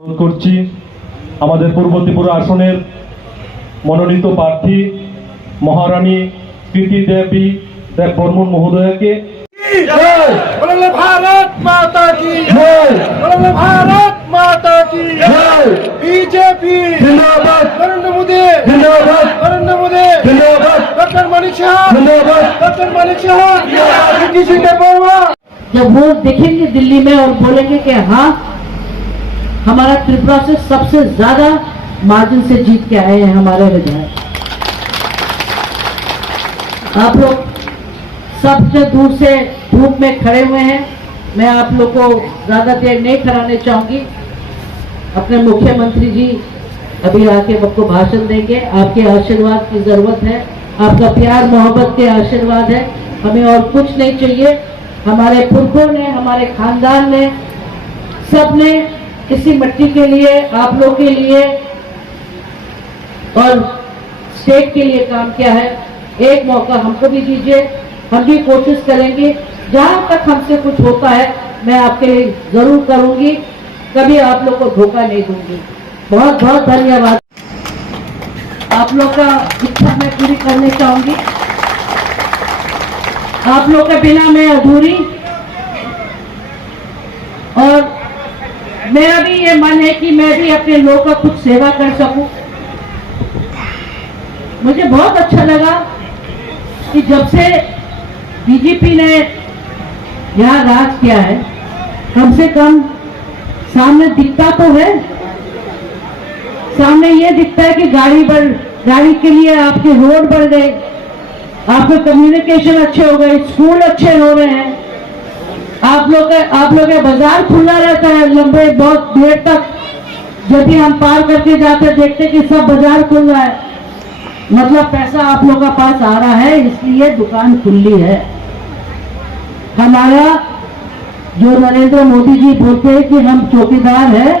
করছি আমাদের পূর্ব ত্রিপুরা আসনের মনোনীত প্রার্থী মহারানী কৃতি দেবী দেব বর্মন মহোদয়কে। भारत माता की भारत माता की बीजेपी जिंदाबाद, नरेंद्र मोदी जिंदाबाद, नरेंद्र मोदी जिंदाबाद, डॉक्टर मानिक शाह जिंदाबाद, डॉक्टर मानिक शाह किसी ने बोला। जब वो देखेंगे दिल्ली में और बोलेंगे कि हाँ हमारा त्रिपुरा से सबसे ज्यादा मार्जिन से जीत के आए हैं हमारे विधायक, आप लोग सबसे दूर से धूप में खड़े हुए हैं। मैं आप लोग को ज्यादा देर नहीं कराने चाहूंगी। अपने मुख्यमंत्री जी अभी आके आपको भाषण देंगे। आपके आशीर्वाद की जरूरत है, आपका प्यार मोहब्बत के आशीर्वाद है, हमें और कुछ नहीं चाहिए। हमारे पुरखों ने, हमारे खानदान ने, सबने इसी मिट्टी के लिए, आप लोग के लिए और स्टेट के लिए काम किया है। एक मौका हमको भी दीजिए, हम भी कोशिश करेंगे। जहां तक हमसे कुछ होता है मैं आपके लिए जरूर करूंगी, कभी आप लोग को धोखा नहीं दूंगी। बहुत बहुत धन्यवाद। आप लोग का इच्छा मैं पूरी करने चाहूंगी। आप लोग के बिना मैं अधूरी, और मेरा भी ये मन है कि मैं भी अपने लोगों का कुछ सेवा कर सकूं। मुझे बहुत अच्छा लगा कि जब से बीजेपी ने यहाँ राज किया है, कम से कम सामने दिखता तो है, सामने ये दिखता है कि गाड़ी के लिए आपके रोड बढ़ गए, आपके कम्युनिकेशन अच्छे हो गए, स्कूल अच्छे हो रहे हैं, आप लोग का बाजार खुला रहता है लंबे बहुत देर तक। जब भी हम पार करके जाते देखते कि सब बाजार खुल रहा है, मतलब पैसा आप लोग का पास आ रहा है, इसलिए दुकान खुली है। हमारा जो नरेंद्र मोदी जी बोलते हैं कि हम चौकीदार हैं,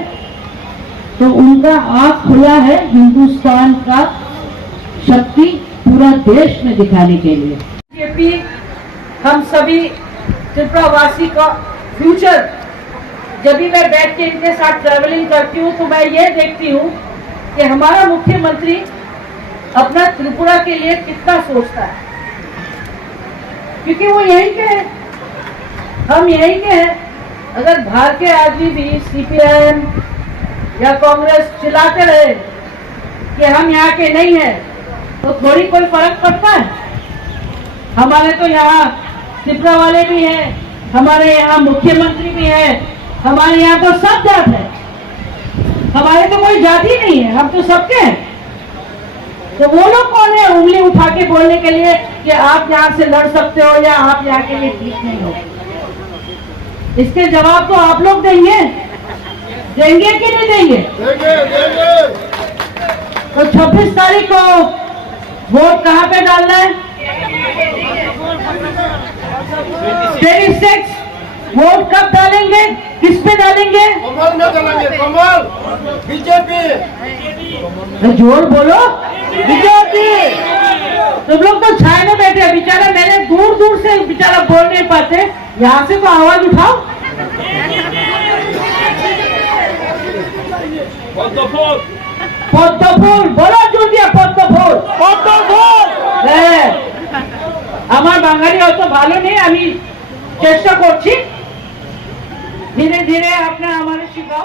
तो उनका आंख खुला है हिंदुस्तान का शक्ति पूरा देश में दिखाने के लिए। बीजेपी हम सभी त्रिपुरा वासी का फ्यूचर। जब भी मैं बैठ के इनके साथ ट्रैवलिंग करती हूँ तो मैं ये देखती हूँ कि हमारा मुख्यमंत्री अपना त्रिपुरा के लिए कितना सोचता है, क्योंकि वो यहीं के हैं, हम यहीं के हैं। अगर बाहर के आदमी भी सीपीआईएम या कांग्रेस चिल्लाते रहे कि हम यहाँ के नहीं हैं, तो थोड़ी कोई फर्क पड़ता है। हमारे तो यहाँ त्रिपुरा वाले भी हैं, हमारे यहाँ मुख्यमंत्री भी हैं, हमारे यहाँ तो सब जात है, हमारे तो कोई जाति नहीं है, हम तो सबके हैं। तो वो लोग कौन है उंगली उठा के बोलने के लिए कि आप यहाँ से लड़ सकते हो या आप यहाँ के लिए ठीक नहीं हो? इसके जवाब तो आप लोग देंगे कि नहीं देंगे? तो 26 तारीख को वोट कहाँ पे डालना है? 26 वोट कब डालेंगे, किस पे डालेंगे? कमल में डालेंगे, कमल बीजेपी। जोर बोलो बीजेपी। तुम लोग तो छाए में बैठे, बेचारा मैंने दूर दूर से बेचारा बोल नहीं पाते, यहाँ से तो आवाज उठाओ। पद्म फूल बोलो, जोर दिया पद्म फूल। আমার বাঙালি অত ভালো নেই, আমি চেষ্টা করছি, ধীরে ধীরে আপনারা আমাদের শিখাও।